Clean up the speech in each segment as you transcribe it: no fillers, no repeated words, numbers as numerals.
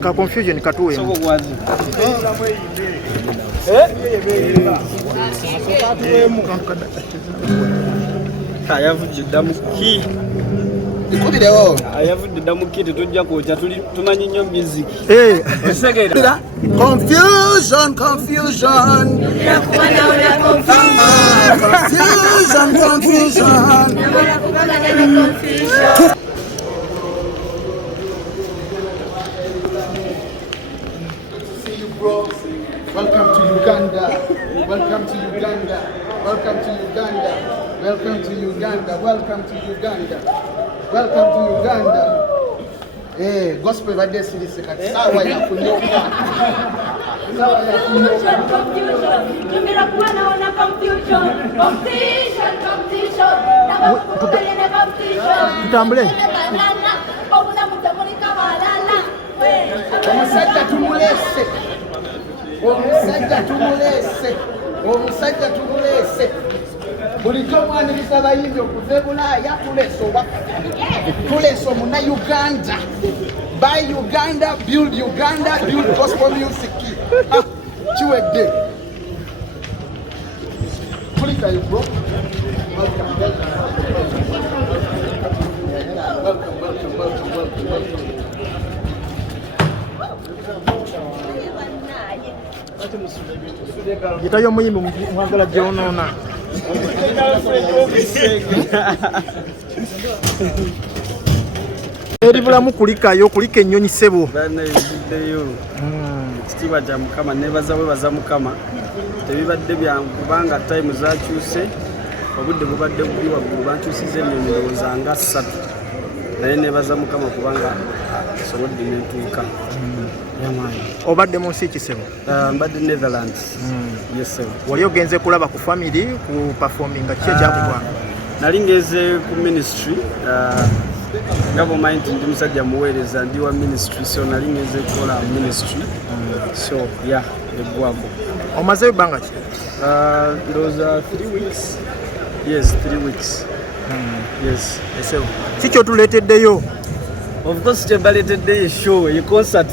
Ka confusion katuwe. Soko kwazi. Ayavudde damuki. Ikubirewo. Ayavudde damuki tetujja kwocha tumanyi nnyo music. Osegera. Confusion. Confusion. Bro, welcome to Uganda. Welcome to Uganda. Welcome to Uganda. Welcome to Uganda. Welcome to Uganda. Welcome to Uganda. Gospel badde silise kati sawa ya kunyoka. Sawa ya kunyoka. Tumira kuona ona confusion. Competition. Na kupelele competition. Tutambule. Obula mutamulika balala. Omusajja tumulese. Omusajja tumulese. Bulijjo omwaniriza abayimbi okuva e Bulaaya tuleese omuna Uganda. Buy Uganda, build gospel music. Kiwedde. Kulikayo bro. Welcome. Gitayo muyimbi mwagala gyonoona. Eri bulamu kulikayo kulika ennyonyi ssebo. Bana ebiddeyo. Ekitiibwa kya Mukama nebaza Mukama. Tebibadde byangu kubanga time zakyuse. Obudde bubadde bubi waggulu bankyusiza ennyonyi ndowooza nga 3. Naye nebaza Mukama kubanga sobodde nentuuka. Obadde mu nsi ki ssebo? Mbadde Netherlands. Yes sir. Wali ogenze kulaba ku family ku performing ki ekyakutwala? Nali ngeze ku ministry. Nga bwomanyi nti ndi musajja muweereza ndi wa ministry, so nali ngeze kukola ministry. So yeah, eggwako. Omazeyo bbanga ki? Ndowooza 3 weeks. Yes, 3 weeks. Yes. Ssebo ki kyotuleeteddeyo? Of course, tebaleetedde show, a concert.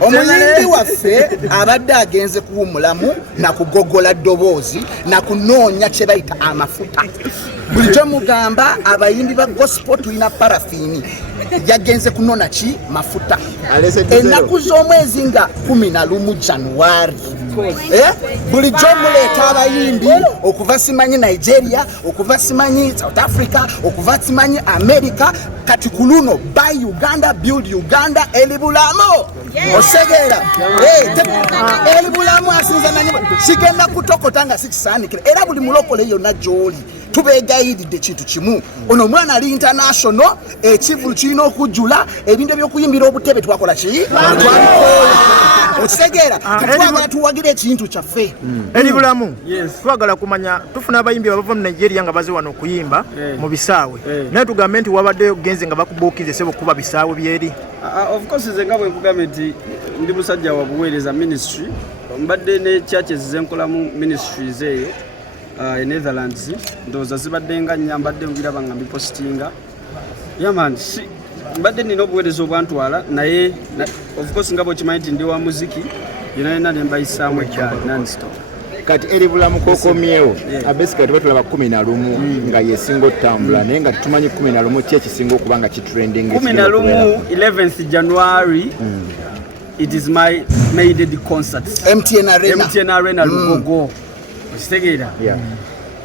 Omuyimbi waffe abadde agenze kuwumulamu na kugogola ddoboozi na kunoonya kye bayita amafuta. Bulijjo mugamba abayimbi ba gospel tulina parafiini. Yagenze kunona ki mafuta. Ennaku z'omwezi nga 11 January. Bulijjo muleeta abayimbi okuva simanyi Nigeria, okuva simanyi South Africa, okuva simanyi America, kati kuluno buy Uganda, build Uganda, elibulamu. Osegeera. Elibulamu asinza nanyi sigenda kutokota nga sikisaanikira. Era buli mulokole yonna gy'oli tubeegayidde kintu kimu. Ono omwana ali international, ekivulu kirina okujjula, ebintu ebyokuyimbira obutebe twakola ki? Okisegeera twagala tuwagira ekintu kyaffe. Eri bulamu twagala kumanya tufuna abayimbi abava mu Nigeria nga baze wano okuyimba mu bisaawe. Naye tugambe nti wabadde ogenze nga bakubuukize ssebo kuba bisaawe byeri. Of course nze nga bwe nkugambye nti ndi musajja wa buweereza ministry. Mbadde ne churches zenkolamu ministries eyo e Netherlands. Ndowooza zibadde nga nnya mbadde ngiraba nga mbipostinga. Yaman mbadde nina obuweereza obwantwala naye of course nga bwekimanyi nti ndi wa muziki yenayena ne mbayisaamu eggaali non-stop. Kati eri bulamu kokomyewo abesika tuba tulaba 11 nga yesinga otambula naye nga tumanyi 11 ki ekisinga okuba nga kitrending 11th January it is my maiden concert MTN Arena Lugogo. Okitegeera?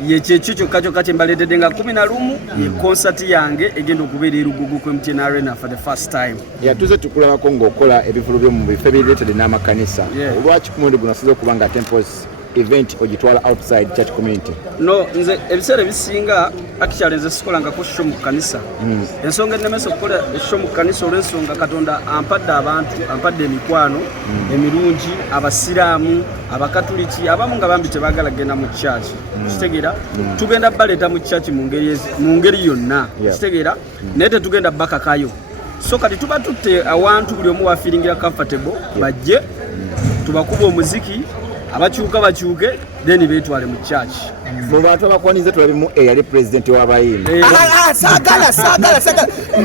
Yekyekyo kyokka kyembaleetedde nga 11 ye concert yange egenda okubeera erugugu ku MTN Arena for the first time. Tuze tukulabako ng'okola ebivulo byo mu bifo ebireetedde n'amakanisa. Lwaki ku mulundi guno asobola okuba nga Temples event ogitwala outside church community? No, nze ebiseera ebisinga actually nze sikolangako show mu kanisa. Ensonga ennemesa okukola show mu kanisa olw'ensonga Katonda ampadde abantu, ampadde emikwano emirungi, abasiraamu, abakatuliki, abamu nga bambi tebaagala kugenda mu church. Kitegeera? Tugenda baleeta mu church mu ngeri yonna. Kitegeera? Naye tetugenda bakakayo. So kati tuba tutte awantu buli omu wafiringira comfortable bajje tubakuba omuziki abakyuka bakyuke then betwale mu church. Mu bantu abakwanize tulabemu eyali president w'abayimbi. Sagala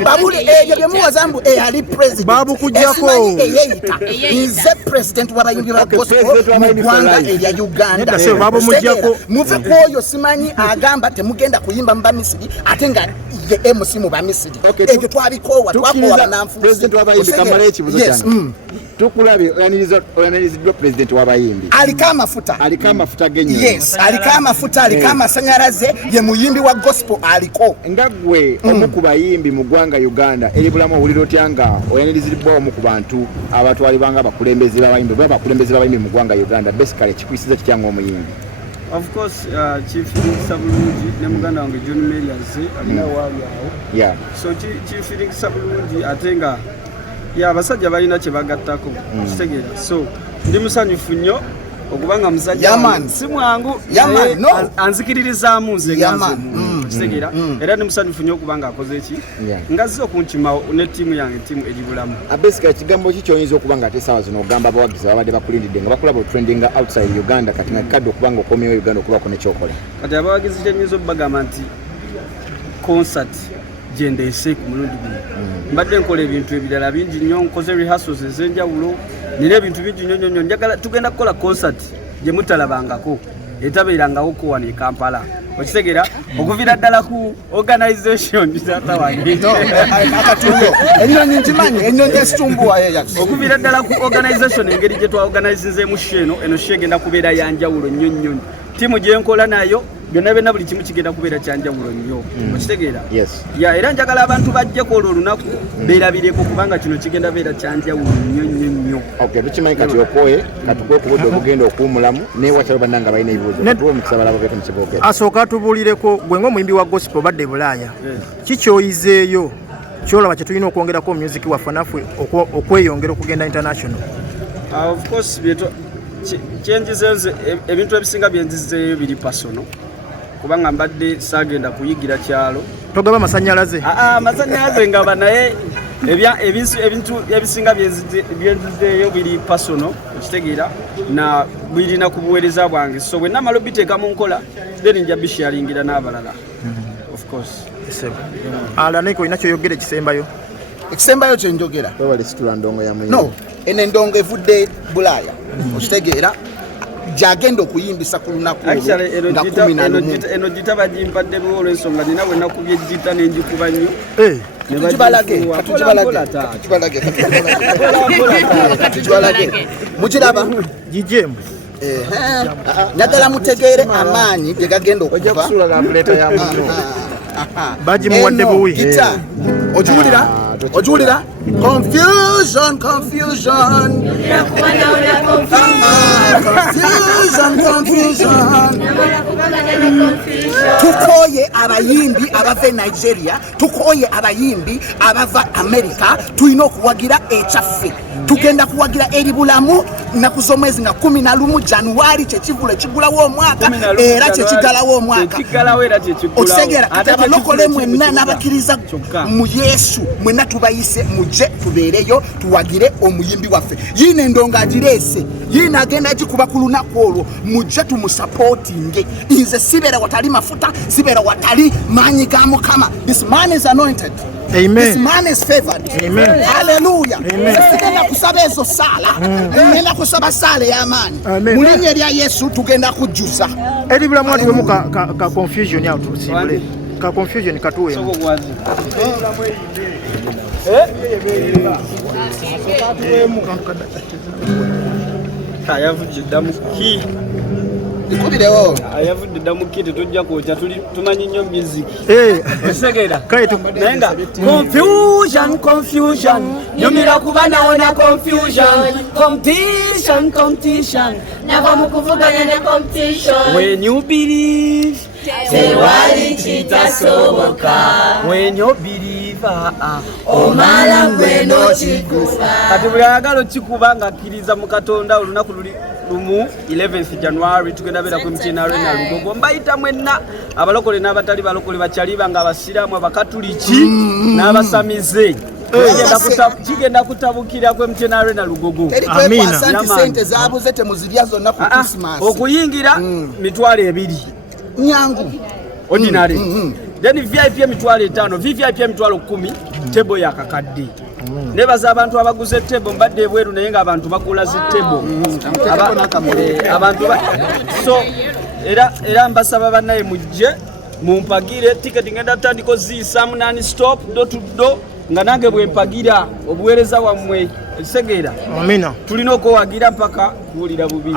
mbabuli eyo byemuwazambu eyali president babu kujjako nze president w'abayimbi ba gospel mu ggwanga erya Uganda. Babu mujjako muve kwoyo simanyi agamba temugenda kuyimba mu Bamisiri ate nga ye MC mu Bamisiri ekyo twabikoowa twakowa nanfu president w'abayimbi kamala ekibuzo kyange. Tukulabe oyanaliziddwa president w'abayimbi aliko amafuta g'ennyonyi. Yes, aliko amafuta aliko amasanyalaze ye muyimbi wa gospel aliko nga gwe omu ku bayimbi mu ggwanga Uganda eri bulamu owulira otya nga oyanaliziddwa omu ku bantu abatwalibwanga abakulembeze b'abayimbi mu ggwanga Uganda basically kikwisiza kityanga omuyimbi? Of course, Chief Sabulungi ne muganda wange John Melias alina waali awo. Yeah. So Chief Sabulungi atenga abasajja balina kye bagattako kitegeera. So ndi musanyufu nnyo okubanga musajja si mwangu anzikiririzaamu nze ganzemu kitegeera era ndi musanyufu nnyo okubanga akoze eki ngazze okunkima ne ttiimu yange ttiimu eri bulamu. Basically ekigambo ki ky'oyinza okuba nga ate saawa zino ogamba abawagizi babadde bakulindidde nga bakulaba otrendinga outside Uganda kati nga kadde okubanga okomyewo Uganda okubaako nekyokola? Kati abawagizi kyenyinza okubagamba nti concert gyendeese ku mulundi guno mbadde nkola ebintu ebirala bingi nnyo nkoze rehearsals ez'enjawulo nina ebintu bingi nnyo njagala tugenda kukola concert gye mutalabangako etabeerangawo ko wano e Kampala okitegeera okuviira ddala ku organization taata wange okuviira ddala ku organization engeri gye twaorganizinzeemu eno show egenda kubeera yanjawulo nnyo ttiimu gye nkola nayo byonna buli kimu kigenda kubeera kyanjawulo nnyo okitegeera era njagala abantu bajjeko olwo olunaku beerabireko kubanga kino kigenda beera kyanjawulo nnyo. Tukimanyi kati okooye katukwe ku budde obugenda okuwumulamu naye wakyalo banna nga balina ebibuuzo tuwa omukisa balaba beeto mu kiboogera. Asooka tubuulireko gwe ng'omuyimbi wa gospel badde Bulaaya kikyoyizeeyo kyolaba kye tulina okwongerako music waffe naffe okweyongera okugenda international? Of course kyenjizenze ebintu ebisinga byenzizeeyo biri personal kubanga mbadde saagenda kuyigira kyalo. Togaba masanyalaze? Masanyalaze ngaba naye ebintu ebisinga byenzizeeyo biri personal okitegeera na birina ku buweereza bwange so bwe namala obiteeka mu nkola then nja bisharingira n'abalala. Of course. Alaneko ina kyoyogera ekisembayo? Ekisembayo kyenjogera webale situla ndongo ya muyimbi. No, ene ndongo evudde Bulaaya okitegeera gyagenda okuyimbisa ku lunaku nga 11. Eno gita bagimpadde olw'ensonga nina bwe nakubye gita n'enjikuba nnyo. Katubalage mukiraba gijemu naddala mutegeere amaanyi ge gagenda okuva bagimuwadde buwi gita ogiwulira confusion tukoye abayimbi abava Nigeria tukoye abayimbi abava America tulina okuwagira ekyaffe tugenda kuwagira eri bulamu naku z'omwezi nga 11 January kyekivulo ekigulawo omwaka era kyekigalawo omwaka okitegera ati abalokole mwenna n'abakkiriza mu Yesu mwenna tubayise mujje tubeereyo tuwagire omuyimbi waffe yine endongo agireese yine agenda gikuba ku lunaku olwo mujje tumusupportinge nze sibeera watali mafuta sibeera watali maanyi ga Mukama. This man is anointed. Amen. This man is favored. Amen. Hallelujah. Amen. Tugenda kusaba ezo sala tugenda kusaba sala y'amaanyi mu linnya lya Yesu tugenda kujjuza eri bulamu atuwemu ka confusion awo tusiibule ka confusion katuwemu ayavudde ddamu ki ikubirewo ayavudde ddamu ki tetujja kwokya tumanyi nnyo music okitegera naye nga confusion nyumira kuba nawona competition nava mu kuvuganya ne competition when you believe tewali kitasoboka when you believe omala gweno kikufa kati buli ayagala okikuba ng'akkiriza mu Katonda olunaku luli lumu 11th January tugenda beera ku mitiina Arena Lugogo mbayita mwenna abalokole n'abatali balokole bakyaliba nga abasiraamu abakatuliki n'abasamize kigenda kutabukira kwe MTN Arena Lugogo. Amina. Sente zabuze temuzirya zonna ku Christmas. Okuyingira mitwalo 2 nyangu ordinary. Then VIP emitwalo 5, VVIP emitwalo 10, table ya kakadde. Nebaza abantu abaguze table mbadde ebweru naye nga abantu bagula zi table. Abantu so era mbasaba bannaye mujje mumpagire ticket ngenda tandiko ziisamu nani stop do to do nga nange bwe mpagira obuweereza wammwe segera. Amina. Tulina okuwagira mpaka kuwulira bubi.